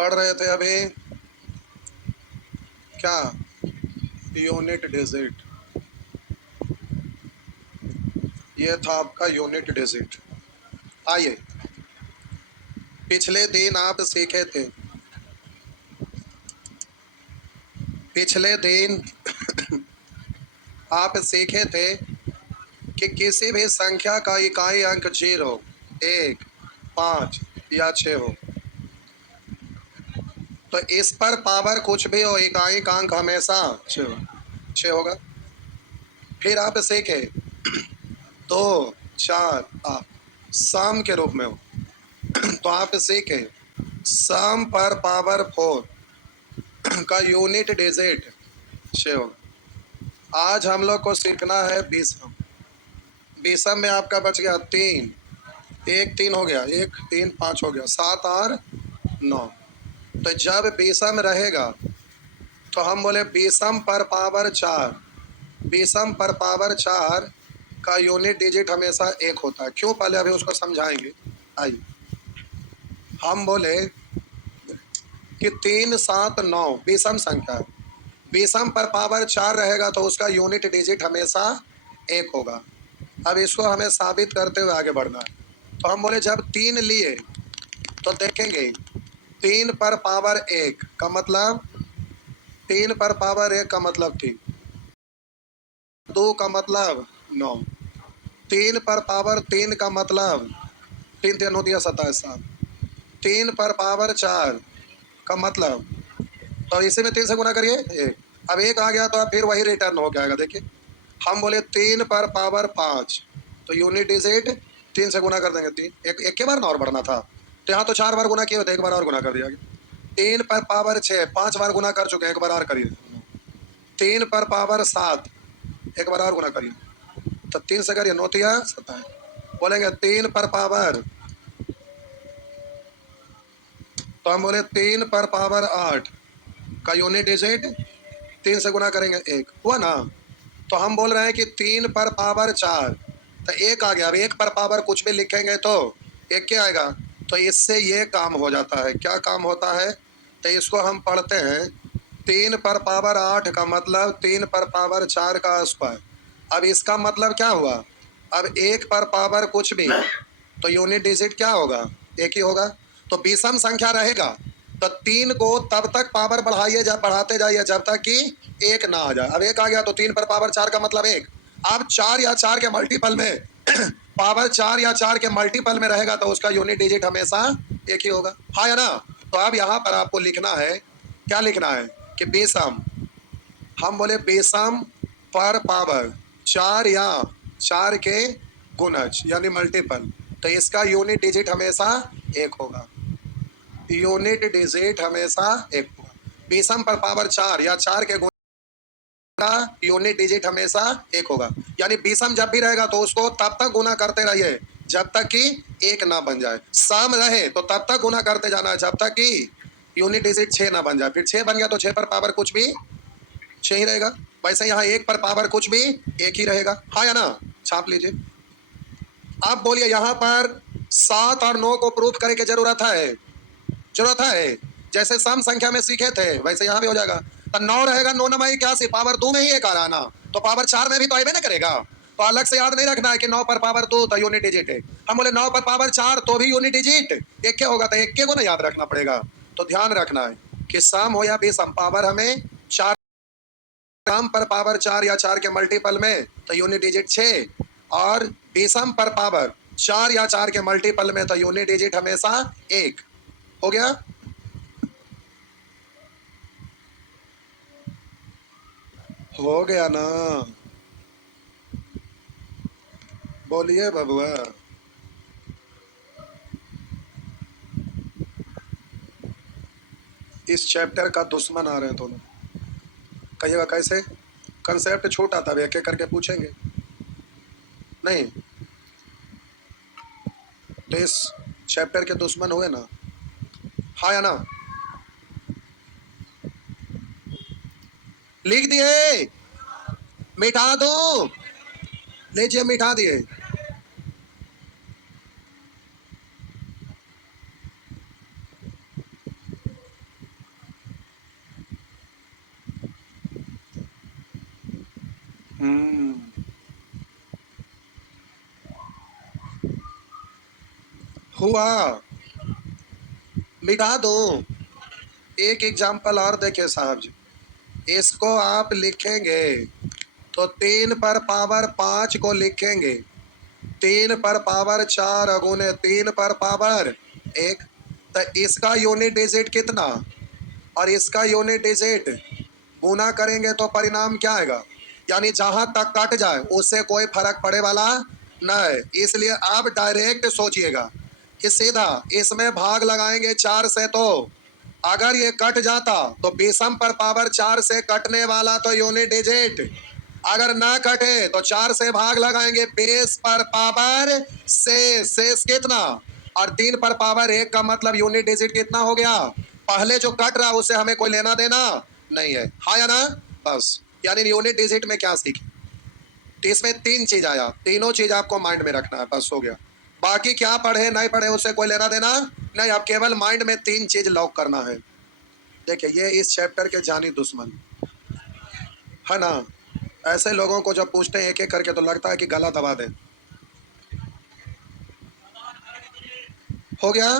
पढ़ रहे थे अभी क्या, यूनिट डिजिट। ये था आपका यूनिट डिजिट। आइए, पिछले दिन आप सीखे थे, पिछले दिन आप सीखे थे कि किसी भी संख्या का इकाई अंक 0, 1, 5 या 6 हो तो इस पर पावर कुछ भी हो, इकाई का अंक हमेशा 6 होगा। फिर आप सीखे 2, 4 आप सम के रूप में हो तो आप सीखे सम पर पावर 4 का यूनिट डिजिट 6 होगा। आज हम लोग को सीखना है बीसम। बीसम में आपका बच गया 3, 1 3 हो गया, 1 3 5 हो गया, 7 और 9। तो जब बीसम रहेगा तो हम बोले बीसम पर पावर 4, बीसम पर पावर 4 का यूनिट डिजिट हमेशा 1 होता है। क्यों, पहले अभी उसको समझाएंगे। आइए, हम बोले कि 3 7 9 बीसम संख्या है, बीसम पर पावर 4 रहेगा तो उसका यूनिट डिजिट हमेशा 1 होगा। अब इसको हमें साबित करते हुए आगे बढ़ना है। तो हम बोले जब 3 लिए तो देखेंगे 3 पर पावर 1 का मतलब, 3 पर पावर 1 का मतलब 3, 2 का मतलब 9, 3 पर पावर 3 का मतलब 3 3 हो दिया 27, 3 पर पावर 4 का मतलब, तो इसी में 3 से गुना करिए 1। अब 1 आ गया तो अब फिर वही रिटर्न हो जाएगा। देखिए हम बोले 3 पर पावर 5 तो यूनिट डिजिट 3 से गुना कर देंगे। 3 एक के बार ना और बढ़ना था, तो यहाँ तो 4 बार गुना किए तो एक बार और गुना कर दिया गया। 3 पर पावर 6 5 बार गुना कर चुके हैं, एक बार और करिए। 3 पर पावर 7 एक बार और गुना करिए, तो 3 से करिए 9 तिया 27। बोलेंगे 3 पर पावर, तो हम बोले 3 पर पावर 8 का यूनिट डिजिट 3 से गुना करेंगे 1 हुआ ना। तो हम बोल रहे हैं कि 3 पर पावर 4 तो 1 आ गया। अब 1 पर पावर कुछ भी लिखेंगे तो 1 क्या आएगा। तो इससे ये काम हो जाता है। क्या काम होता है, तो इसको हम पढ़ते हैं 3 पर पावर 8 का मतलब 3 पर पावर 4 का स्क्वायर। अब इसका मतलब क्या हुआ, अब 1 पर पावर कुछ भी तो यूनिट डिजिट क्या होगा, 1 ही होगा। तो विषम संख्या रहेगा तो 3 को तब तक पावर बढ़ाइए, जब बढ़ाते जाइए जब तक कि 1 ना आ जाए। अब 1 आ गया तो 3 पर पावर 4 का मतलब 1। अब 4 या 4 के मल्टीपल में पावर 4 या 4 के मल्टीपल में रहेगा तो उसका यूनिट डिजिट हमेशा 1 ही होगा। हाँ या ना। तो अब यहाँ पर आपको लिखना है, क्या लिखना है कि बेसम, हम बोले बेसम पर पावर 4 या 4 के गुणज यानी मल्टीपल, तो इसका यूनिट डिजिट हमेशा 1 होगा। यूनिट डिजिट हमेशा 1 होगा। बेसम पर पावर 4 या 4 के गुना यूनिट डिजिट हमेशा 1 होगा। यानी बेसम जब भी रहेगा तो उसको तब तक गुना करते रहिए जब तक कि 1 ना बन जाए। सम रहे तो तब तक गुना करते जाना है जब तक कि यूनिट डिजिट 6 ना बन जाए। फिर 6 बन गया तो 6 पर पावर कुछ भी 6 ही रहेगा। वैसे यहाँ 1 पर पावर कुछ भी 1 ही रहेगा। हाँ या ना, छाप लीजिए। आप बोलिए यहाँ पर 7 और 9 को प्रूफ करने की जरूरत है, जरूरत है। जैसे सम संख्या में सीखे थे वैसे यहाँ भी हो जाएगा। तो 9 रहेगा, 9 9 क्या सी पावर 2 में ही 1 आ रहा ना, तो पावर 4 में भी तो आएगा ना करेगा। तो अलग से याद नहीं रखना है कि 9 पर पावर 2 तो यूनिट डिजिट है। हम बोले 9 पर पावर 4 तो भी यूनिट डिजिट 1 क्या होगा, तो 1 के को ना याद रखना पड़ेगा। तो ध्यान रखना है कि सम हो या बेसम पावर हमें 4 सम पर पावर 4 या 4 के मल्टीपल में तो यूनिट डिजिट 6, और बेसम पर पावर 4 या 4 के मल्टीपल में तो यूनिट डिजिट हमेशा 1 हो गया। हो गया ना, बोलिए बबुआ। इस चैप्टर का दुश्मन आ रहे हैं दोनों। कहिएगा कैसे, कंसेप्ट छोटा था, एक एक करके पूछेंगे नहीं। तो इस चैप्टर के दुश्मन हुए ना, हाँ या ना। लिख दिए, मिटा दो, लीजिए मिटा दिए। हुआ। मिटा दूं? एक एग्जाम्पल और देखिए साहब जी, इसको आप लिखेंगे तो 3 पर पावर 5 को लिखेंगे 3 पर पावर 4 अगुने 3 पर पावर 1। तो इसका यूनिट डिजिट कितना और इसका यूनिट डिजिट गुना करेंगे तो परिणाम क्या आएगा? यानी जहां तक कट जाए उससे कोई फर्क पड़े वाला नहीं। इसलिए आप डायरेक्ट सोचिएगा कि सीधा इसमें भाग लगाएंगे 4 से, तो अगर ये कट जाता तो बेसम पर पावर 4 से कटने वाला तो यूनिट डिजिट, अगर ना कटे तो 4 से भाग लगाएंगे बेस पर पावर शेष कितना, और 3 पर पावर 1 का मतलब यूनिट डिजिट कितना हो गया? पहले जो कट रहा उससे हमें कोई लेना देना नहीं है, हाँ या ना? बस, यानी यूनिट डिजिट में क्या सीखे? तो इसमें 3 चीज आया, तीनों चीज आपको माइंड में रखना है, बस हो गया। बाकी क्या पढ़े नहीं पढ़े उससे कोई लेना देना नहीं, आप केवल माइंड में 3 चीज लॉक करना है। देखिए ये इस चैप्टर के जानी दुश्मन है ना। ऐसे लोगों को जब पूछते हैं एक एक करके तो लगता है कि गला दबा दें। हो गया?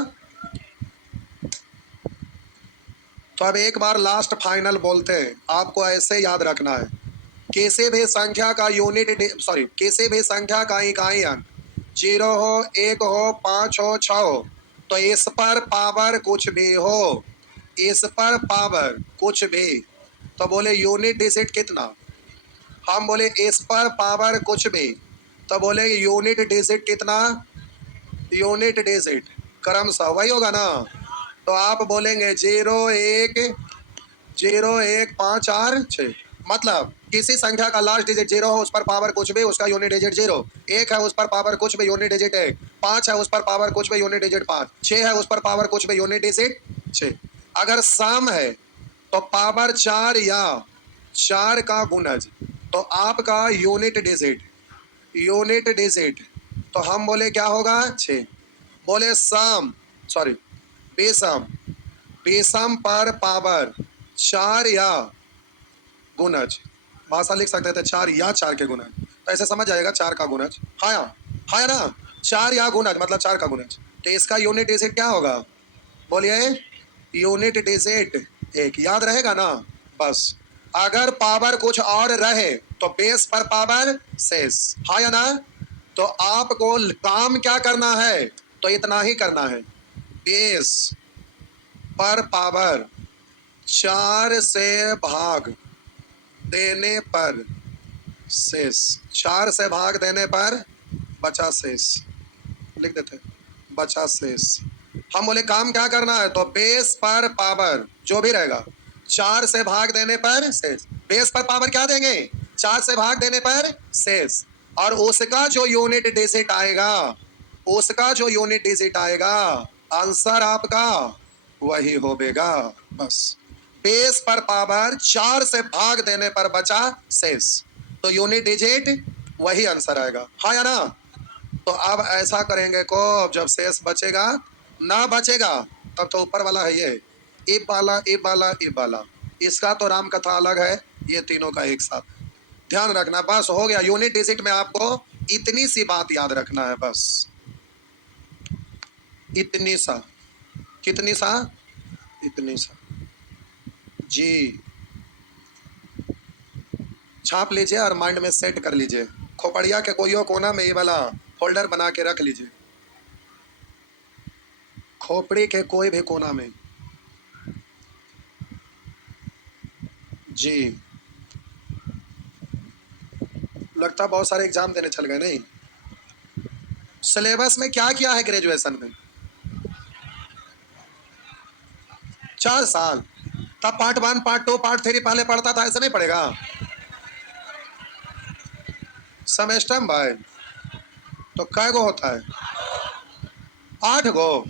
तो अब एक बार लास्ट फाइनल बोलते हैं, आपको ऐसे याद रखना है, किसी भी संख्या का यूनिट किसी भी संख्या का इकाई अंक 0 हो, 1 हो, 5 हो, 6 हो, तो इस पर पावर कुछ भी हो, इस पर पावर कुछ भी, तो बोले यूनिट डिजिट कितना? हम बोले इस पर पावर कुछ भी, तो बोले यूनिट डिजिट कितना? यूनिट डिजिट क्रमशः वही होगा ना। तो आप बोलेंगे 0 1 0 1 5 4 6, मतलब किसी संख्या का लास्ट डिजिट 0 हो, उस पर पावर कुछ भी, उसका यूनिट डिजिट 0। 1 है उस पर पावर कुछ भी, यूनिट डिजिट 1। 5 है उस पर पावर कुछ भी, यूनिट डिजिट 5। 6 है उस पर पावर कुछ भी, यूनिट डिजिट 6। अगर सम है तो पावर 4 या 4 का गुणज, तो आपका यूनिट डिजिट तो हम बोले क्या होगा? 6। बोले सम सॉरी बेसम, बेसम पर पावर 4 या गुणज, भाषा लिख सकते थे 4 या 4 के गुणज, तो ऐसे समझ जाएगा 4 का गुणज, हाँ या ना, 4 या गुणज मतलब 4 का गुणज। तो इसका यूनिट डिजिट क्या होगा? बोलिए। यूनिट डिजिट 1, याद रहेगा ना? बस, अगर पावर कुछ और रहे तो बेस पर पावर शेष, हाँ या ना? तो आपको काम क्या करना है? तो इतना ही करना है, बेस पर पावर 4 से भाग देने पर शेष, 4 से भाग देने पर बचा शेष, लिख देते बचा शेष। हम बोले काम क्या करना है? तो बेस पर पावर जो भी रहेगा 4 से भाग देने पर शेष, बेस पर पावर क्या देंगे? 4 से भाग देने पर शेष, और उसका जो यूनिट डिजिट आएगा, उसका जो यूनिट डिजिट आएगा, आंसर आपका वही होगा। बस, बेस पर पावर 4 से भाग देने पर बचा शेष, तो यूनिट डिजिट वही आंसर आएगा, हाँ या ना? तो अब ऐसा करेंगे को, जब शेष बचेगा ना बचेगा तब तो ऊपर वाला है ये इब वाला इब वाला इब वाला, इसका तो राम कथा अलग है, ये तीनों का एक साथ ध्यान रखना। बस हो गया, यूनिट डिजिट में आपको इतनी सी बात याद रखना है, बस इतनी सा। कितनी सा? इतनी सा जी। छाप लीजिए और माइंड में सेट कर लीजिए, खोपड़िया के कोई कोना में ये वाला फोल्डर बना के रख लीजिए, खोपड़ी के कोई भी कोना में जी। लगता बहुत सारे एग्जाम देने चल गए नहीं। सिलेबस में क्या किया है ग्रेजुएशन में? 4 साल, तब पार्ट 1 पार्ट 2 पार्ट 3 पहले पढ़ता था, ऐसा नहीं पढ़ेगा सेमेस्टर भाई? तो कै गो होता है? 8 गो,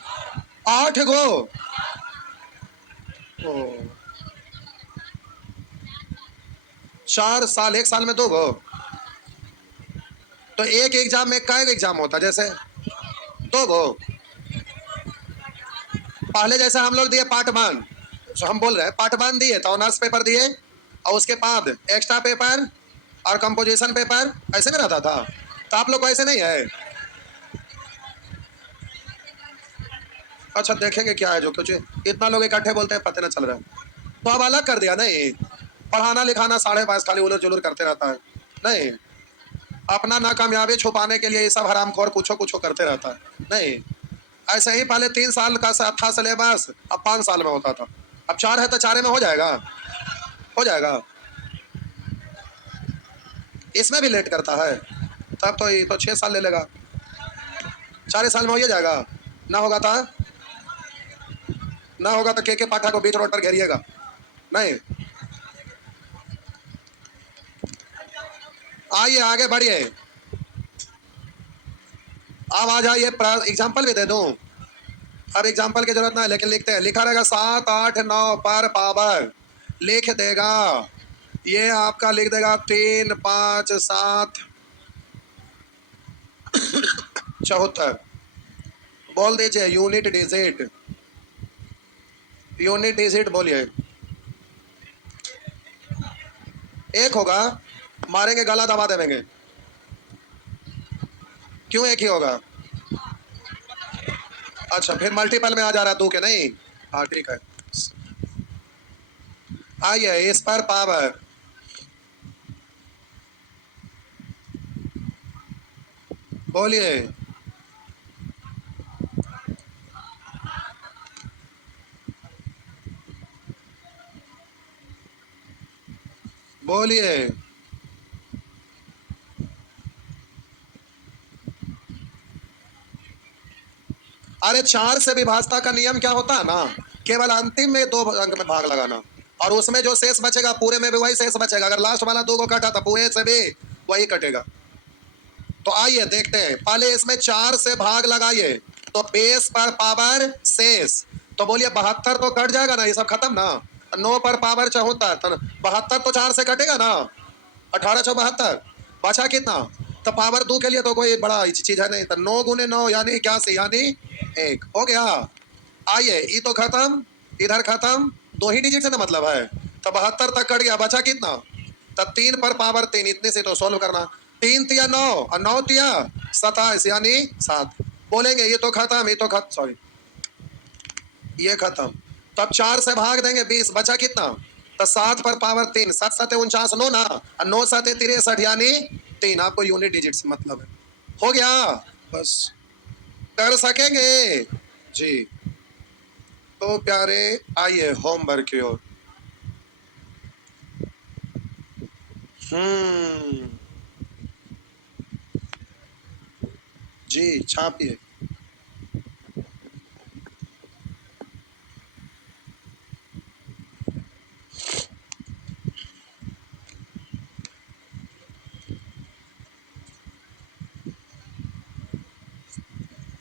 8 गो। ओ, 4 साल, 1 साल में 2 गो, तो एक एग्जाम में कै एग्जाम होता? जैसे 2 गो। पहले जैसे हम लोग दिए पार्ट 1, जो हम बोल रहे हैं पार्ट 1 दिए तो ऑनर्स पेपर दिए, और उसके बाद एक्स्ट्रा पेपर और कंपोजिशन पेपर, ऐसे में रहता था। तो आप लोग को ऐसे नहीं है? अच्छा देखेंगे क्या है जो कुछ इतना लोग इकट्ठे बोलते हैं पता न चल रहा है। तो अब अलग कर दिया नहीं, पढ़ाना लिखाना 22.5 खाली उलर जुलूर करते रहता है नहीं, अपना नाकामयाबी छुपाने के लिए ये सब हरामखोर कुछो कुछो करते रहता है नहीं। ऐसे ही पहले 3 साल का था सिलेबस, अब 5 साल में होता था, अब 4 है तो 4 में हो जाएगा, हो जाएगा। इसमें भी लेट करता है, तब तो ये तो 6 साल ले लेगा, 4 साल में हो ही जाएगा। ना होगा तो ना होगा तो के पाठा को बीच रोड पर घेरिएगा नहीं। आइए आगे बढ़िए, अब आ जाइए, एग्जाम्पल भी दे दूं। अब एग्जाम्पल की जरूरत ना है लेकिन लिखते हैं, लिखा रहेगा 7 8 9 पर पावर, लिख देगा ये आपका, लिख देगा 3 5 7 74। बोल दीजिए यूनिट डिजिट, यूनिट डिजिट बोलिए। एक होगा, मारेंगे गला दबा देंगे। क्यों एक ही होगा? अच्छा फिर मल्टीपल में आ जा रहा है तू के नहीं, हाँ ठीक है। आइए इस पर पावर, बोलिए। बोलिए। अरे 4 से विभाजता का नियम क्या होता है ना, केवल अंतिम में 2 अंक में भाग लगाना, और उसमें जो शेष बचेगा पूरे में भी वही शेष बचेगा, अगर लास्ट वाला 2 को काटा तो पूरे से भी वही कटेगा। तो आइए देखते हैं, पहले इसमें 4 से भाग लगाइए तो बेस पर पावर शेष, तो बोलिए 72 तो कट जाएगा ना, ये सब खत्म ना। 9 पर पावर 74 तो 72 तो 4 से कटेगा ना, 1872 बचा कितना, तो पावर 2 के लिए तो कोई बड़ा चीज है नहीं, तो 9 गुने 9 यानी क्या से यानी 1 हो गया। आइए ये तो खत्म, इधर खत्म, 2 ही डिजिट से ना मतलब है, तो 72 तक कट गया, बचा कितना, तब 3 पर पावर 3, इतने से तो सॉल्व करना। 3 तिया 9 और 9 तिया 27 यानी 7, बोलेंगे ये तो खत्म, ये तो खत्म, सॉरी ये खत्म। तब 4 से भाग देंगे 20, बचा कितना, तो 7 पर पावर 3, 7 7 49 9 ना, और 9 7 63 यानी 3, आपको यूनिट डिजिट से मतलब है। हो गया, बस कर सकेंगे जी। तो प्यारे आइए होमवर्क की ओर। जी छापिए।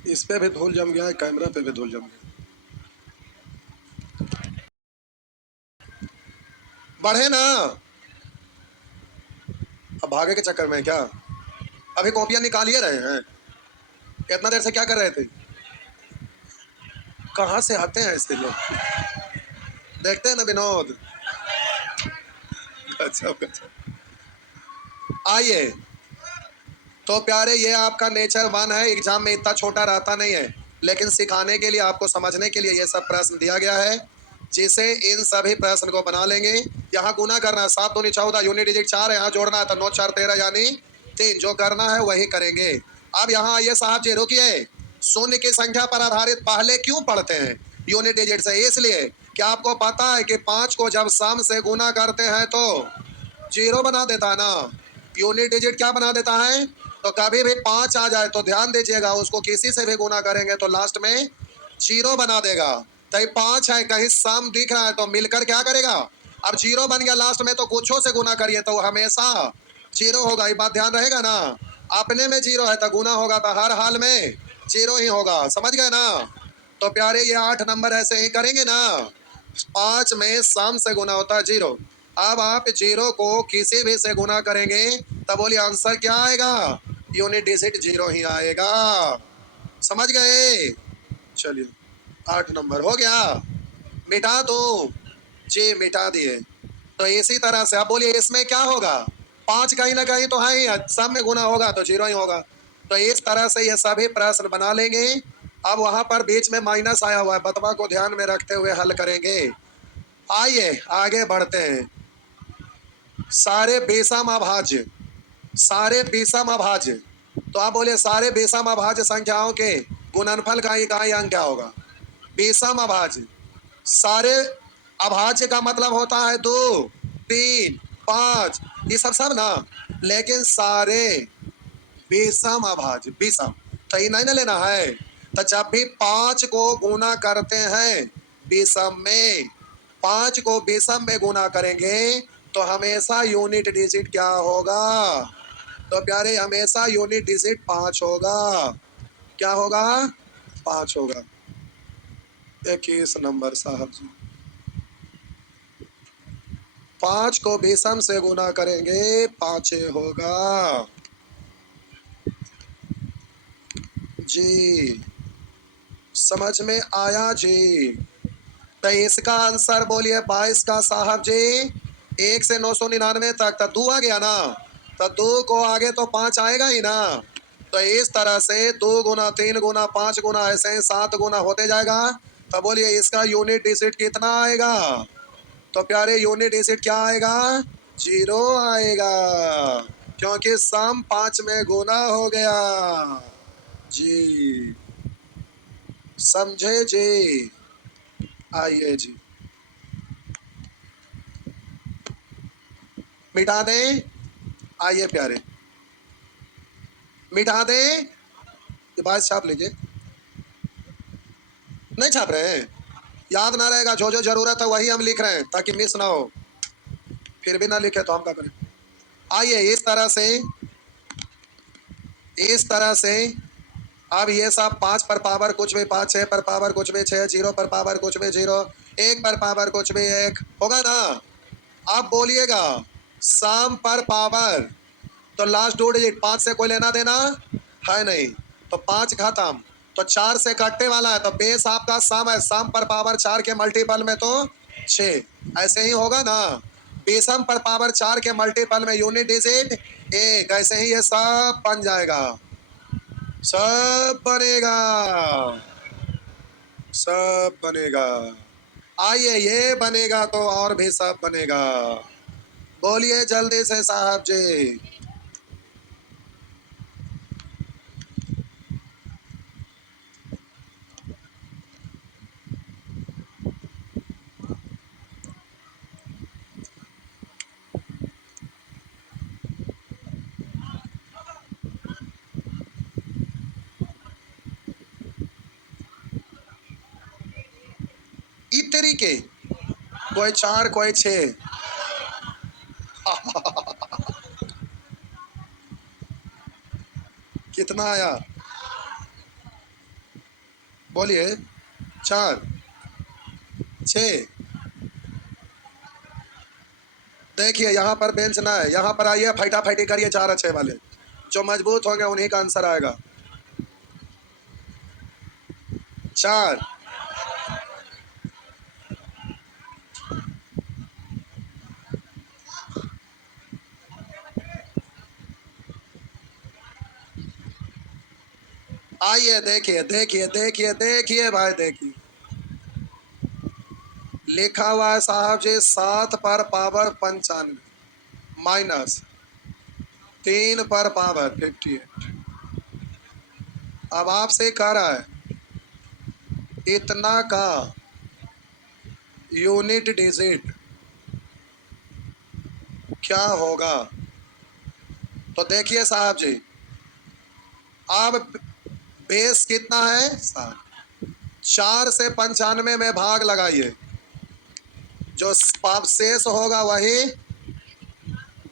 इस पे भी धूल जम गया है, कैमरा पे भी धूल जम गया। बढ़े ना, अब भागे के चक्कर में क्या, अभी कॉपियां निकालिए रहे हैं, इतना देर से क्या कर रहे थे, कहाँ से आते हैं ऐसे लोग, देखते हैं ना विनोद। अच्छा अच्छा, आइए। तो प्यारे ये आपका नेचर 1 है, एग्जाम में इतना छोटा रहता नहीं है, लेकिन सिखाने के लिए, आपको समझने के लिए ये सब प्रश्न दिया गया है, जिसे इन सभी प्रश्न को बना लेंगे। यहाँ गुना करना है, 7 दूनी 14, यूनिट डिजिट 4 है, यहाँ जोड़ना है तो 9 4 13 यानी 3, जो करना है वही करेंगे। अब यहाँ आइए साहब जी, रुकिए। शून्य की संख्या पर आधारित पहले क्यों पढ़ते हैं यूनिट डिजिट से, इसलिए कि आपको पता है कि 5 को जब सम से गुना करते हैं तो 0 बना देता है ना, यूनिट डिजिट क्या बना देता है, तो कभी भी 5 आ जाए तो ध्यान दीजिएगा, उसको किसी से भी गुना करेंगे तो लास्ट में 0 बना देगा। तो 5 है, कहीं सम दिख रहा है तो मिलकर क्या करेगा, अब 0 बन गया लास्ट में, तो कुछों से गुना करिए तो हमेशा 0 होगा, ये बात ध्यान रहेगा ना। अपने में 0 है तो गुना होगा तो हर हाल में 0 ही होगा, समझ गए ना। तो प्यारे ये 8 नंबर ऐसे ही करेंगे ना, 5 में सम से गुना होता है 0, अब आप 0 को किसी भी से गुना करेंगे तब बोलिए आंसर क्या आएगा, यूनिट डिजिट 0 ही आएगा, समझ गए। चलिए 8 नंबर हो गया, मिटा दो जी, मिटा दिए। तो इसी तरह से आप बोलिए इसमें क्या होगा, 5 कहीं ना कहीं तो है ही, सब में गुना होगा तो 0 ही होगा। तो इस तरह से ये सभी प्रश्न बना लेंगे, अब वहां पर बीच में माइनस आया हुआ है, बतवा को ध्यान में रखते हुए हल करेंगे। आइए आगे बढ़ते हैं। सारे बेसम अभाज्य, सारे बेसम अभाज्य, तो आप बोले सारे बेसम अभाज्य संख्याओं के गुणनफल का इकाई अंक क्या होगा? बेसम अभाज्य, सारे अभाज्य का मतलब होता है 2, 3, 5, ये सब सब ना, लेकिन सारे बेसम अभाज्य, बेसम तो ये नहीं ना लेना है। तो जब भी 5 को गुना करते हैं बेसम में, 5 को बेसम में गुना करेंगे तो हमेशा यूनिट डिजिट क्या होगा? तो प्यारे हमेशा यूनिट डिजिट 5 होगा। क्या होगा? 5 होगा। 21 नंबर साहब जी, 5 को बेसम से गुना करेंगे 5 होगा जी। समझ में आया जी? तो इसका आंसर बोलिए 22 का साहब जी, 1 से 999 तक। तो 2 आ गया ना, तो 2 को आगे तो 5 आएगा ही ना। तो इस तरह से 2 गुना 3 गुना 5 गुना ऐसे 7 गुना होते जाएगा। तो बोलिए इसका यूनिट डिजिट कितना आएगा? तो प्यारे यूनिट डिजिट क्या आएगा? 0 आएगा, क्योंकि सम 5 में गुना हो गया जी। समझे जी? आइए जी, मिटा दें। आइए प्यारे, मिटा दें। ये बात छाप लीजिए। नहीं छाप रहे हैं, याद ना रहेगा। जो जो जरूरत है वही हम लिख रहे हैं ताकि मिस ना हो। फिर भी ना लिखे तो हम क्या करें? आइए इस तरह से, इस तरह से। अब ये सब 5 पर पावर कुछ भी 5, 6 पर पावर कुछ भी 6, 0 पर पावर कुछ भी 0, 1 पर पावर कुछ भी 1 होगा ना। आप बोलिएगा सम पर पावर, तो लास्ट 2 डिजिट 5 से कोई लेना देना है नहीं, तो 5 खत्म। तो 4 से कटने वाला है, तो बेस आपका सम है, सम पर पावर 4 के मल्टीपल में तो 6, ऐसे ही होगा ना। बेसम पर पावर 4 के मल्टीपल में यूनिट डिजिट 1, ऐसे ही ये सब बन जाएगा, सब बनेगा, सब बनेगा। आइए ये बनेगा तो और भी सब बनेगा। बोलिए जल्दी से साहब जी। इस तरीके, कोई 4 कोई 6। कितना आया? बोलिए 4, 6। देखिए यहाँ पर बेंच ना है, यहाँ पर आइए फैटा फैटी करिए 4 अच्छे वाले, जो मजबूत होंगे उन्हीं का आंसर आएगा। 4, आइए देखिए देखिए देखिए देखिए भाई देखिए, लिखा हुआ है साहब जी 7 पर पावर 95 माइनस 3 पर पावर 58। अब आपसे कह रहा है इतना का यूनिट डिजिट क्या होगा? तो देखिए साहब जी, अब बेस कितना है? 7, 4 से 95 में भाग लगाइए, जो शेष होगा वही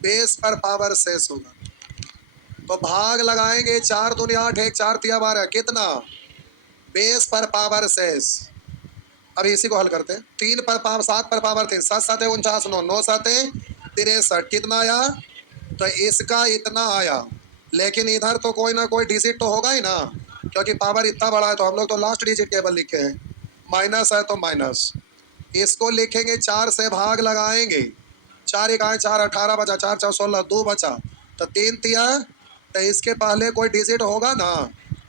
बेस पर पावर शेष होगा। तो भाग लगाएंगे 4 दूनी 8, 1 4 तिया 12, कितना? बेस पर पावर शेष। अब इसी को हल करते हैं। 3 पर पावर 7 पर पावर 3, 7 7 49, 9 9 7 63, कितना आया? तो इसका इतना आया, लेकिन इधर तो कोई ना कोई डिजिट तो होगा ही ना, क्योंकि पावर इतना बड़ा है। तो हम लोग तो लास्ट डिजिट केवल लिखे हैं, माइनस है तो माइनस। इसको लिखेंगे 4 से भाग लगाएंगे, 4 1 4 18 बचा, 4 4 16 2 बचा, तो 3 तिया, तो इसके पहले कोई डिजिट होगा ना,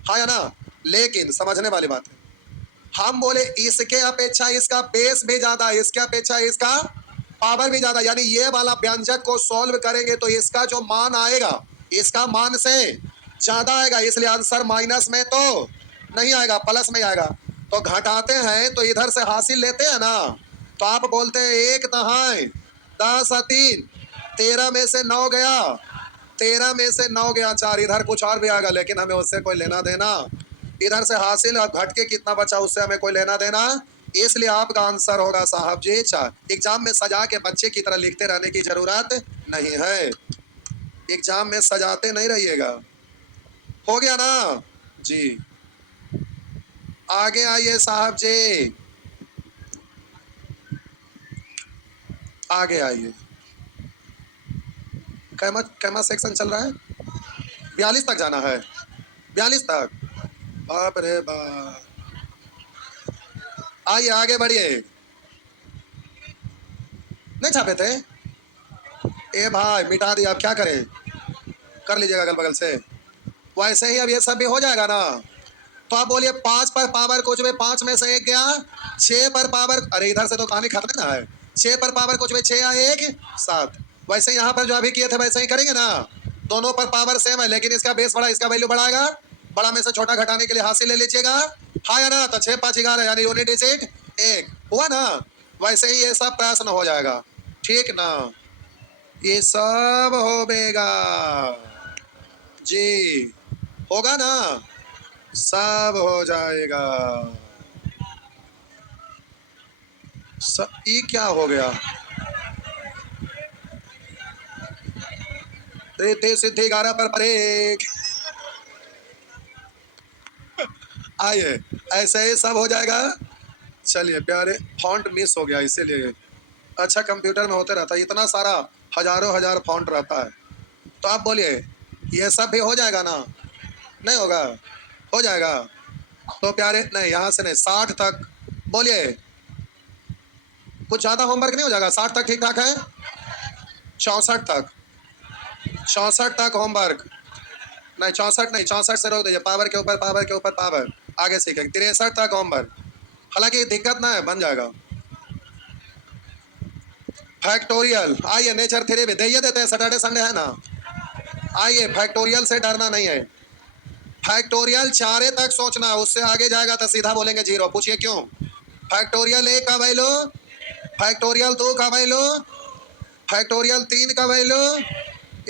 हाँ या ना। लेकिन समझने वाली बात है, हम बोले इसके अपेक्षा इसका बेस भी ज्यादा, इसके अपेक्षा इसका पावर भी ज्यादा, यानी ये वाला व्यंजक को सॉल्व करेंगे तो इसका जो मान आएगा इसका मान से ज्यादा आएगा, इसलिए आंसर माइनस में तो नहीं आएगा, प्लस में आएगा। तो घटाते हैं तो इधर से हासिल लेते हैं ना, तो आप बोलते हैं एक दहाई 10 और 3, 13 में से 9 गया, 13 में से 9 गया 4, इधर कुछ और भी आएगा लेकिन हमें उससे कोई लेना देना, इधर से हासिल और घट के कितना बचा उससे हमें कोई लेना देना, इसलिए आपका आंसर होगा साहब जी 4। एग्जाम में सजा के बच्चे की तरह लिखते रहने की जरूरत नहीं है, एग्जाम में सजाते नहीं रहिएगा। हो गया ना जी, आगे आइए साहब जी, आगे आइए। कैमा कैमा सेक्शन चल रहा है, 42 तक जाना है, 42 तक, बाप रे बाप। आइए आगे बढ़िए, नहीं छापे थे, ए भाई मिटा दिया, अब क्या करें, कर लीजिएगा अगल बगल से। वैसे ही अब ये सब भी हो जाएगा ना, तो आप बोलिए 5 पर पावर कुछ भी 5 में से 1 गया, 6 पर पावर, अरे इधर से तो कहानी खत्म ना है, 6 पर पावर कुछ भी 6 या 1 7। वैसे यहाँ पर जो अभी किए थे वैसे ही करेंगे ना, दोनों पर पावर सेम है लेकिन इसका बेस बड़ा, इसका वैल्यू बढ़ाएगा, बड़ा में से छोटा घटाने के लिए हासिल ले लीजिएगा, हाँ या ना, तो 6 5 11 यानी यूनिट डिजिट 1 हुआ ना। वैसे ही ये सब प्रश्न हो जाएगा, ठीक ना, ये सब होगा जी, होगा ना, सब हो जाएगा। ये क्या हो गया, रिद्धि सिद्धि 11 पर ब्रेक। आइए ऐसे ही सब हो जाएगा। चलिए प्यारे, फॉन्ट मिस हो गया इसीलिए, अच्छा कंप्यूटर में होते रहता है, इतना सारा हजारों हजार फॉन्ट रहता है। तो आप बोलिए ये सब भी हो जाएगा ना, नहीं होगा, हो जाएगा। तो प्यारे नहीं, यहाँ से नहीं 60 तक, बोलिए कुछ ज्यादा होमवर्क नहीं हो जाएगा, 60 तक ठीक ठाक है, 64 तक, 64 तक होमवर्क, नहीं 64 नहीं, 64 से रोक दीजिए, पावर के ऊपर पावर के ऊपर पावर, आगे सीखेंगे 63 तक होमवर्क, हालांकि दिक्कत ना है, बन जाएगा। फैक्टोरियल, आइए नेचर थ्री भी दे देते हैं, सैटरडे संडे है ना, आइए फैक्टोरियल से डरना नहीं है, फैक्टोरियल 4 तक सोचना है, उससे आगे जाएगा तो सीधा बोलेंगे जीरो, पूछिए क्यों। फैक्टोरियल 1 का वैल्यू, फैक्टोरियल 2 का वैल्यू, फैक्टोरियल 3 का वैल्यू,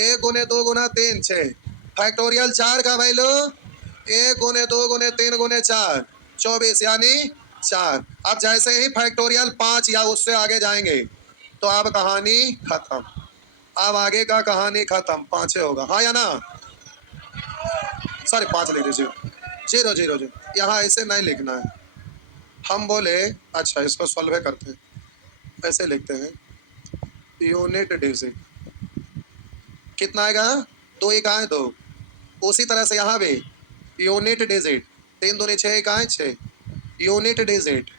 1 गुने 2 गुना 3 6, फैक्टोरियल 4 का वैल्यू 1 गुने 2 गुने 3 गुने 4 24 यानी 4। अब जैसे ही फैक्टोरियल 5 या उससे आगे जाएंगे तो अब कहानी खत्म, अब आगे का कहानी खत्म, 5 होगा, हाँ या ना, सॉरी 5 लिख दीजिए, 0 0 0, यहाँ ऐसे नहीं लिखना है, हम बोले अच्छा इसको सॉल्व करते हैं, ऐसे लिखते हैं यूनिट डिजिट कितना आएगा, 2 इकाएं 2, उसी तरह से यहाँ भी यूनिट डिजिट 3 दूनी 6 इकाएं 6, यूनिट डिजिट,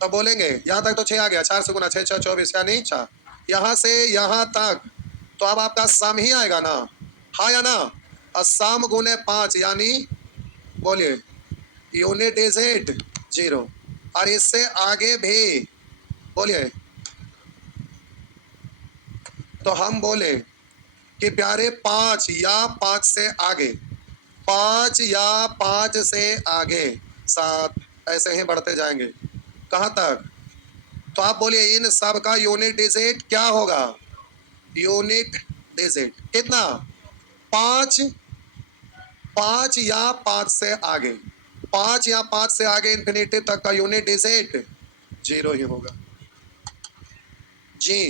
तो बोलेंगे यहाँ तक तो 6 आ गया, 4 से गुना 6 6 24 यानी 4, यहाँ से यहाँ तक तो अब आपका सम ही आएगा ना, हाँ या ना, और सम गुने 5 यानी बोलिए यूनिट डिजिट 0, और इससे आगे भी बोलिए, तो हम बोले कि प्यारे 5 या 5 से आगे, 5 या 5 से आगे 7, ऐसे ही बढ़ते जाएंगे कहाँ तक, तो आप बोलिए इन सब का यूनिट डिजिट क्या होगा, यूनिट डिजिट कितना, 5, 5 या 5 से आगे, 5 या 5 से आगे इंफिनिटी तक का यूनिट डिजिट 0 ही होगा जी।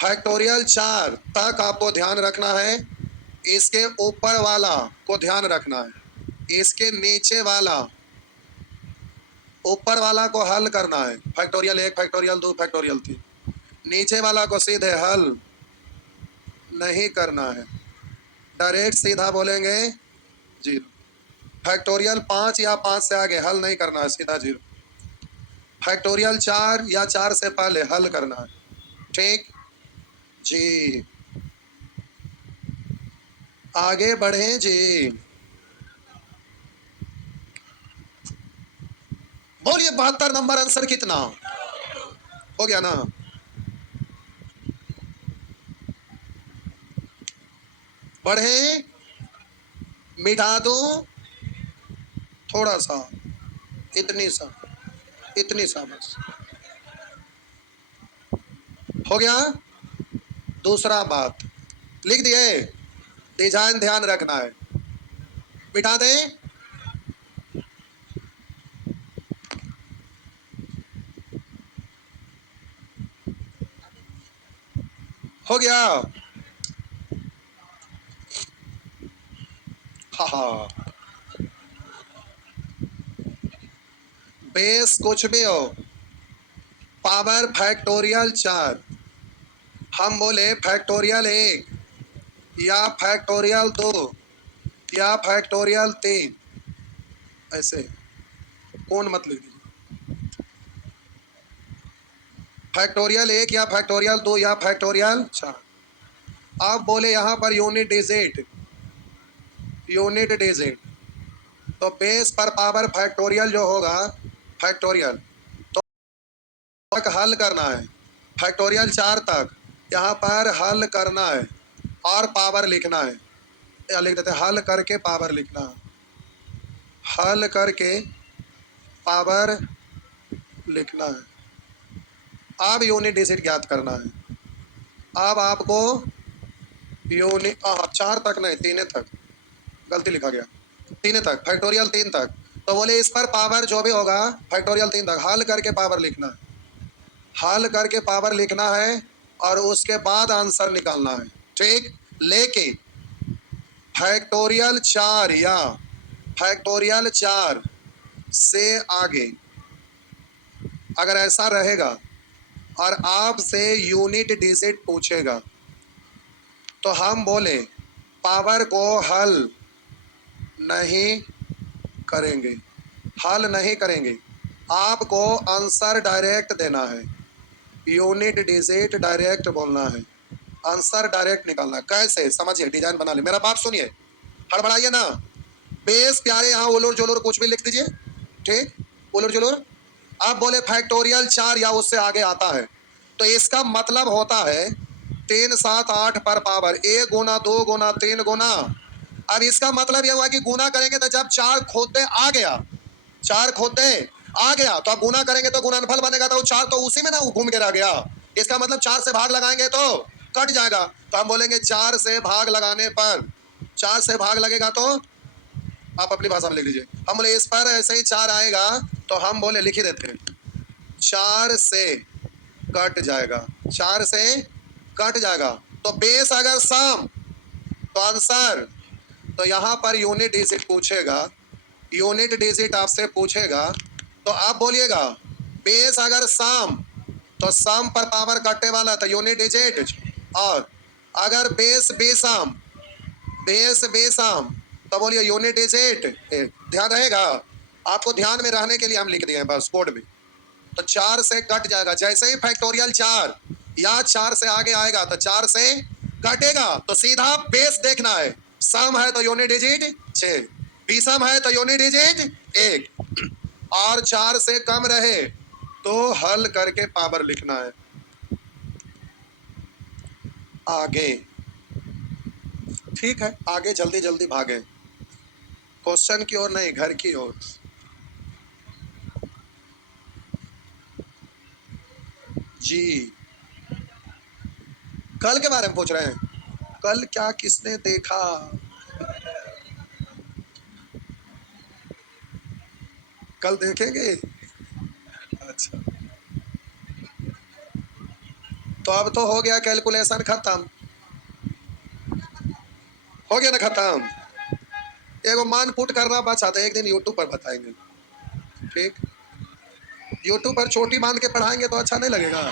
फैक्टोरियल 4 तक आपको ध्यान रखना है, इसके ऊपर वाला को ध्यान रखना है, इसके नीचे वाला, ऊपर वाला को हल करना है, फैक्टोरियल 1 फैक्टोरियल 2 फैक्टोरियल 3, नीचे वाला को सीधे हल नहीं करना है, डायरेक्ट सीधा बोलेंगे 0, फैक्टोरियल 5 या 5 से आगे हल नहीं करना है, सीधा 0, फैक्टोरियल 4 या 4 से पहले हल करना है, ठीक जी, आगे बढ़े जी। बोलिए 72 नंबर आंसर कितना हो गया ना? बढ़े, मिटा दूं, थोड़ा सा, इतनी सा, इतनी सा बस हो गया। दूसरा बात लिख दिए, डिजाइन ध्यान रखना है। मिटा दें, हो गया। हा हा, बेस कुछ भी हो, पावर फैक्टोरियल 4, हम बोले फैक्टोरियल 1 या फैक्टोरियल 2 या फैक्टोरियल 3, ऐसे कौन मत लिख दीजिए। फैक्टोरियल 1 या फैक्टोरियल 2 या फैक्टोरियल 4। आप बोले यहां per unit digit, unit digit, तो बेस पर पावर फैक्टोरियल जो होगा फैक्टोरियल, तो तक हल करना है, फैक्टोरियल 4 तक यहाँ पर हल करना है और पावर लिखना है, या लिख देते हैं हल करके पावर लिखना है, हल करके पावर लिखना है। अब यूनिट डिजिट ज्ञात करना है। अब आपको यूनिट 4 तक नहीं, 3 तक, गलती लिखा गया, 3 तक, फैक्टोरियल 3 तक, तो बोले इस पर पावर जो भी होगा फैक्टोरियल 3 तक हल करके पावर लिखना है, हल करके पावर लिखना है और उसके बाद आंसर निकालना है। ठीक, लेकिन फैक्टोरियल 4 या फैक्टोरियल 4 से आगे अगर ऐसा रहेगा और आपसे यूनिट डिजिट पूछेगा तो हम बोले पावर को हल नहीं करेंगे, हल नहीं करेंगे, आपको आंसर डायरेक्ट देना है, यूनिट डिजिट डायरेक्ट बोलना है, आंसर डायरेक्ट निकालना है। कैसे समझिए, डिजाइन बना ले, मेरा बात सुनिए, हड़बड़ाइए ना। बेस प्यारे यहाँ उलूर जुलूर कुछ भी लिख दीजिए, ठीक, उलूर जुलूर। आप बोले फैक्टोरियल 4 या उससे आगे आता है तो इसका मतलब होता है 3 7 8 पर पावर 1 गुना 2 गुना 3 गुना। अब इसका मतलब यह हुआ कि गुना करेंगे तो जब 4 खोदते आ गया, 4 खोदते आ गया तो अब गुना करेंगे तो गुणनफल बनेगा, तो 4 तो उसी में ना घूम के रह गया। इसका मतलब 4 से भाग लगाएंगे तो कट जाएगा, तो हम बोलेंगे 4 से भाग लगाने पर, 4 से भाग लगेगा तो आप अपनी भाषा में लिख लीजिए। हम बोले इस पर ऐसे ही 4 आएगा तो हम बोले लिख ही देते हैं, 4 से कट जाएगा, 4 से कट जाएगा। तो बेस अगर सम तो आंसर, तो यहाँ पर यूनिट डिजिट पूछेगा, यूनिट डिजिट आपसे पूछेगा तो आप बोलिएगा बेस अगर सम तो सम पर पावर कटने वाला तो यूनिट डिजिट, और अगर बेस बेसम, बेस बेसम तो बोलिए यूनिट डिजिट। ध्यान रहेगा, आपको ध्यान में रहने के लिए हम लिख दिए हैं बस बोर्ड में। तो 4 से कट जाएगा, जैसे ही फैक्टोरियल 4 या 4 से आगे आएगा तो 4 से कटेगा, तो सीधा बेस देखना है, सम है तो यूनिट डिजिट 6, विषम है तो यूनिट डिजिट 1, और 4 से कम रहे तो हल करके पावर लिखना है। आगे, ठीक है, आगे जल्दी जल्दी भागे, क्वेश्चन की ओर नहीं, घर की ओर। जी, कल के बारे में पूछ रहे हैं, कल क्या किसने देखा? कल देखेंगे, अच्छा, तो अब तो हो गया कैलकुलेशन खत्म, हो गया ना खत्म। एगो मान पुट करना बचा था, एक दिन यूट्यूब पर बताएंगे, ठीक, यूट्यूब पर छोटी बांध के पढ़ाएंगे तो अच्छा नहीं लगेगा।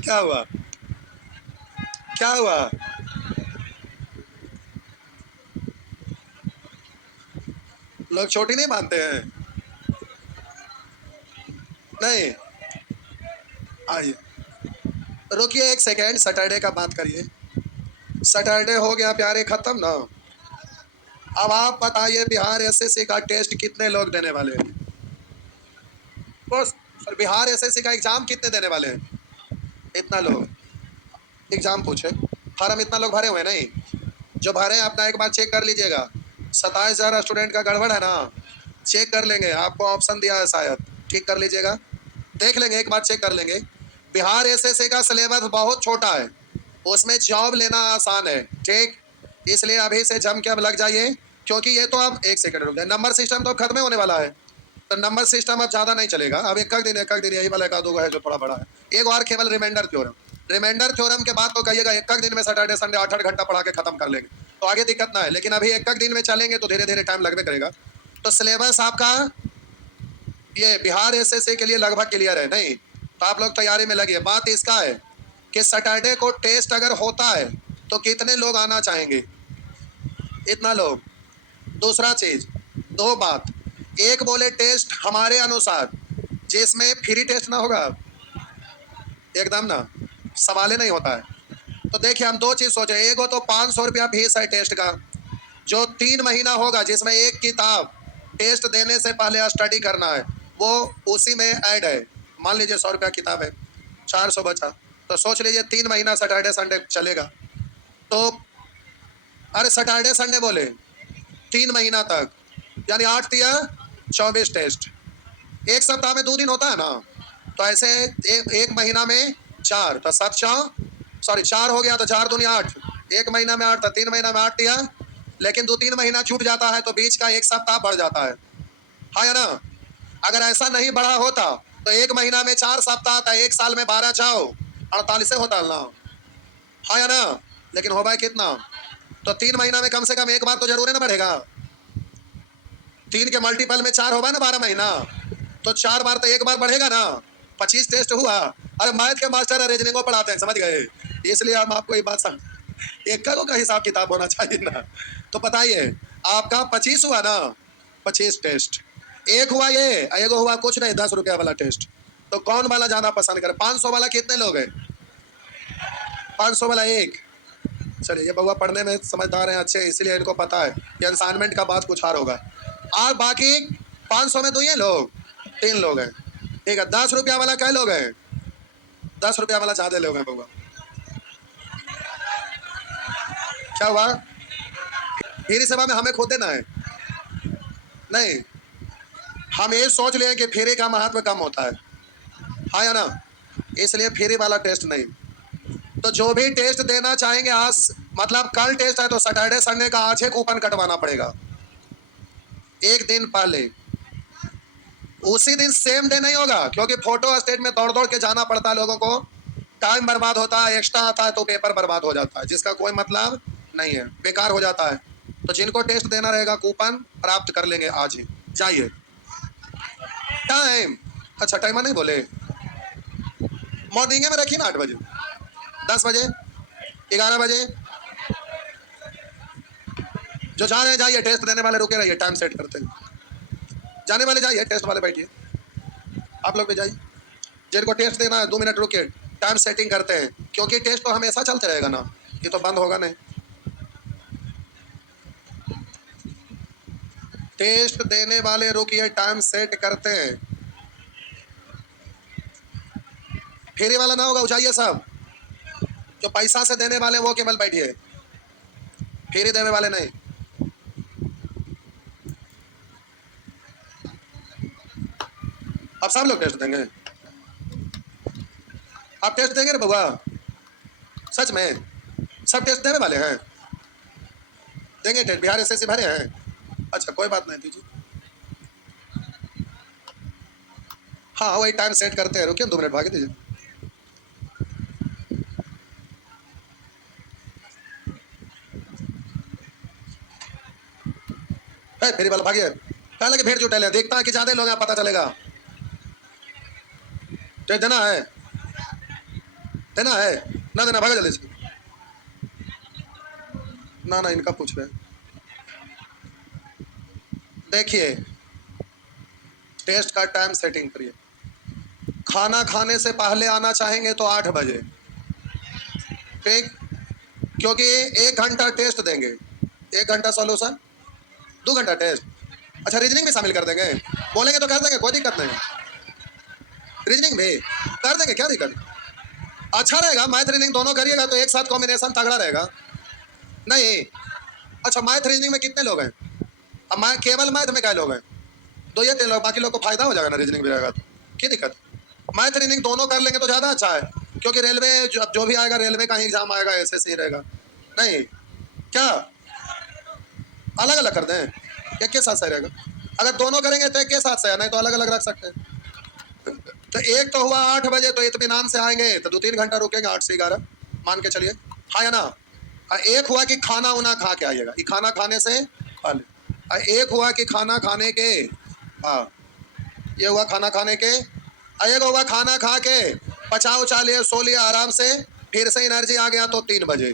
क्या हुआ, क्या हुआ? लोग छोटी नहीं बांधते हैं? नहीं, आइए रुकिए एक सेकेंड, सैटरडे का बात करिए। सैटरडे हो गया प्यारे खत्म ना। अब आप बताइए बिहार एसएससी का टेस्ट कितने लोग देने वाले हैं? तो सर बिहार एसएससी का एग्जाम कितने देने वाले हैं? इतना लोग एग्जाम पूछे, फार्म इतना लोग भरे हुए नहीं, जो भरे हैं अपना एक बार चेक कर लीजिएगा। 27,000 स्टूडेंट का गड़बड़ है ना, चेक कर लेंगे, आपको ऑप्शन दिया है शायद, ठीक कर लीजिएगा, देख लेंगे, एक बार चेक कर लेंगे। बिहार एसएससी का सिलेबस बहुत छोटा है, उसमें जॉब लेना आसान है, ठीक, इसलिए अभी से जम के अब लग जाइए, क्योंकि ये तो अब एक सेकंड रुक जाए, नंबर सिस्टम तो अब खत्म होने वाला है, तो नंबर सिस्टम अब ज़्यादा नहीं चलेगा, अब एक दिन यही वाला एक दो है जो थोड़ा बड़ा है। एक और केवल रिमाइंडर थ्योरम, रिमाइंडर थ्योरम के बाद तो कहिएगा एक दिन में सैटरडे संडे 8-8 घंटा पढ़ा के खत्म कर लेंगे, तो आगे दिक्कत ना है, लेकिन अभी एक दिन में चलेंगे तो धीरे धीरे टाइम लगने करेगा। तो सिलेबस आपका ये बिहार एसएससी के लिए लगभग क्लियर है नहीं, तो आप लोग तैयारी में लगिए। बात इसका है कि सैटरडे को टेस्ट अगर होता है तो कितने लोग आना चाहेंगे? इतना लोग। दूसरा चीज, दो बात, एक बोले टेस्ट हमारे अनुसार जिसमें फ्री टेस्ट ना होगा, एकदम ना, सवाल ही नहीं होता है। तो देखिए हम दो चीज सोचे, एक हो तो 500 रुपया फीस है टेस्ट का, जो 3 महीना होगा जिसमें एक किताब टेस्ट देने से पहले स्टडी करना है, वो उसी में ऐड है। मान लीजिए 100 रुपया किताब है, 400 बचा, तो सोच लीजिए 3 महीना सैटरडे संडे चलेगा। तो अरे सैटरडे संडे बोले 3 महीना तक, यानी 8 या 24 टेस्ट, एक सप्ताह में 2 दिन होता है ना, तो ऐसे एक महीना में 4, तो 4 हो गया, तो 4 दूनी 8, एक महीना में 8 था, 3 महीना में 8 दिया, लेकिन 2-3 महीना छूट जाता है तो बीच का एक सप्ताह बढ़ जाता है, हाँ या ना? अगर ऐसा नहीं बढ़ा होता तो एक महीना में 4 सप्ताह आता है, एक साल में 12 चाओ 48 होता ना, हाँ या ना? लेकिन हो भाई कितना, तो 3 महीना में कम से कम एक बार तो जरूर है ना बढ़ेगा, 3 के मल्टीपल में 4 होगा ना 12 महीना, तो 4 बार तो एक बार बढ़ेगा ना, 25 टेस्ट हुआ। अरे मैथ के मास्टर रीजनिंगो पढ़ाते हैं, समझ गए, इसलिए हम आपको ये बात एक का हिसाब किताब होना चाहिए ना। तो बताइए आपका 25 हुआ ना, 25 टेस्ट, एक हुआ ये, एक हुआ कुछ नहीं 10 रुपया वाला टेस्ट, तो कौन वाला ज्यादा पसंद करे? 500 वाला कितने लोग हैं? 500 वाला एक, चलिए ये बउआ पढ़ने में समझदार हैं अच्छे, इसीलिए इनको पता है कि असाइनमेंट का बात कुछ और होगा। और बाकी 500 में 2 ही लोग, 3 लोग हैं, ठीक है। 10 रुपया वाला क्या लोग हैं? 10 रुपया वाला ज्यादा लोग हैं बउआ। क्या हुआ? फ्री सेवा में हमें खुद देना है? नहीं, हम ये सोच लिए कि फ्री का महत्व कम होता है, हाँ या ना, इसलिए फ्री वाला टेस्ट नहीं। तो जो भी टेस्ट देना चाहेंगे आज, मतलब कल टेस्ट है तो सैटरडे संडे का आज ही कूपन कटवाना पड़ेगा, एक दिन पहले, उसी दिन सेम डे नहीं होगा, क्योंकि फोटो स्टेट में दौड़ दौड़ के जाना पड़ता है, लोगों को टाइम बर्बाद होता है, एक्स्ट्रा आता है तो पेपर बर्बाद हो जाता है, जिसका कोई मतलब नहीं है, बेकार हो जाता है। तो जिनको टेस्ट देना रहेगा कूपन प्राप्त कर लेंगे आज ही, जाइए। टाइम, अच्छा टाइम नहीं बोले, मॉर्निंग में रखिए ना, 8 बजे, 10 बजे, 11 बजे, जो जा रहे हैं जाइए, टेस्ट देने वाले रुके रहिए, टाइम सेट करते हैं, जाने वाले जाइए, टेस्ट वाले बैठिए, आप लोग भी जाइए, जिनको टेस्ट देना है 2 मिनट रुके, टाइम सेटिंग करते हैं, क्योंकि टेस्ट तो हमेशा चलते रहेगा ना, ये तो बंद होगा नहीं। टेस्ट देने वाले रुकिए, टाइम सेट करते हैं, फ्री वाला ना होगा, उठाइए सब, जो पैसा से देने वाले वो केवल बैठिए, फ्री देने वाले नहीं। अब सब लोग टेस्ट देंगे, आप टेस्ट देंगे रे बउआ, सच में सब टेस्ट देने वाले हैं, देंगे टेस्ट, बिहार एसएससी भरे हैं, अच्छा कोई बात नहीं, दीजिए, हाँ वही टाइम सेट करते हैं, रुकिए 2 मिनट भागे दीजिए। फेरी वाला भागिए, क्या लगे भीड़ जुटे ले, देखता है कि ज्यादा लोग हैं, पता चलेगा। टेस्ट देना है, देना है, ना देना भागा जल्दी से, ना ना इनका पूछ रहे हैं। देखिए टेस्ट का टाइम सेटिंग करिए, खाना खाने से पहले आना चाहेंगे तो 8 बजे, ठीक, क्योंकि 1 घंटा टेस्ट देंगे, 1 घंटा सॉल्यूशन, 2 घंटा टेस्ट, अच्छा रीजनिंग भी शामिल कर देंगे, बोलेंगे तो कह देंगे, कोई दिक्कत नहीं। रीजनिंग भी कर देंगे, क्या दिक्कत। अच्छा रहेगा, मैथ रीजनिंग दोनों करिएगा तो एक साथ कॉम्बिनेशन तगड़ा रहेगा। नहीं, अच्छा मैथ रीजनिंग में कितने लोग हैं? अब मैं केवल मैथ में क्या लोग हैं? दो या तीन लोग, बाकी लोग को फायदा हो जाएगा ना रीजनिंग भी रहेगा तो, क्या दिक्कत। मैथ रीजनिंग दोनों कर लेंगे तो ज्यादा अच्छा है, क्योंकि रेलवे जो भी आएगा, रेलवे का ही एग्जाम आएगा, ऐसे सही रहेगा। नहीं क्या अलग अलग कर दें, एक के साथ सही रहेगा। अगर दोनों करेंगे तो एक के साथ सही है, नहीं तो अलग अलग रख सकते हैं। तो एक तो हुआ 8 बजे, तो इत्मीनान से आएंगे तो 2-3 घंटा रुकेंगे, 8 से 11 मान के चलिए, हाँ या ना। एक हुआ कि खाना उना खा के आइएगा, ये खाना खाने से खा ले। एक हुआ कि खाना खाने के, हाँ ये हुआ खाना खाने के। एक हुआ खाना खा के पचा उचा लिए, सो लिया आराम से, फिर से एनर्जी आ गया तो 3 बजे।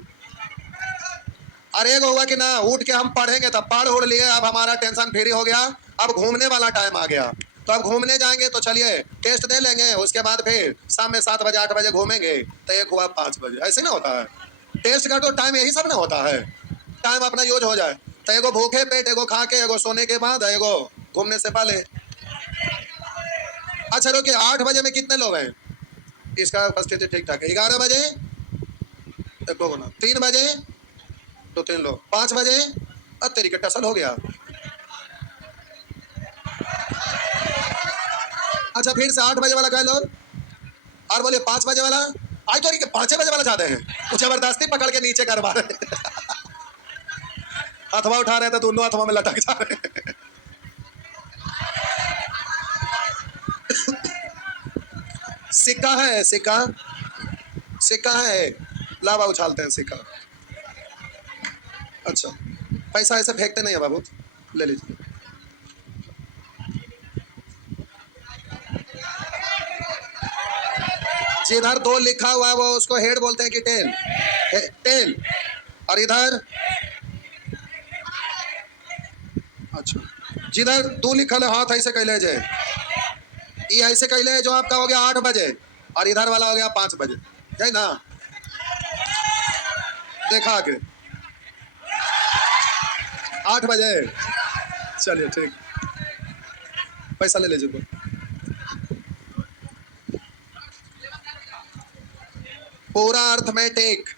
और एक होगा कि ना उठ के हम पढ़ेंगे, तब पढ़ उड़ लिए, अब हमारा टेंशन फ्री हो गया, अब घूमने वाला टाइम आ गया, तो अब घूमने जाएंगे तो चलिए टेस्ट दे लेंगे, उसके बाद फिर शाम में 7 बजे 8 बजे घूमेंगे, तो एक हुआ 5 बजे। ऐसे ना होता है, टेस्ट का तो टाइम यही सब ना होता है, टाइम अपना यूज हो जाए। तो एगो भूखे पेट, एगो खा के, एगो सोने के बाद, एगो घूमने से पहले। अच्छा रुकिए, 8 बजे में कितने लोग हैं? इसका उपस्थिति ठीक ठाक है। 11 बजे देखो ना, 3 बजे 2-3 लोग, 5 बजे अब तेरी का टसल हो गया। अच्छा फिर से 8 बजे वाला कह लो, और बोलिए 5 बजे वाला। आज तो 5 बजे वाला चाहते हैं, तो जबरदस्ती पकड़ के नीचे करवा रहे हैं। हथवा उठा रहे थे, दोनों हथवा में लटक जा रहे हैं। सिक्का है, सिक्का, सिक्का है, लावा उछालते हैं सिक्का। अच्छा पैसा ऐसे फेंकते नहीं है बाबू, ले लीजिए। जिधर 2 लिखा हुआ है वो उसको हेड बोलते हैं कि टेल, टेल। और इधर, अच्छा जिधर 2 लिखा है हाथ ऐसे कैले जाए, ये ऐसे कैले जो आपका हो गया 8 बजे, और इधर वाला हो गया 5 बजे, है ना। देखा के 8 बजे, चलिए ठीक, पैसा ले लीजिए। पूरा अर्थमेटिक,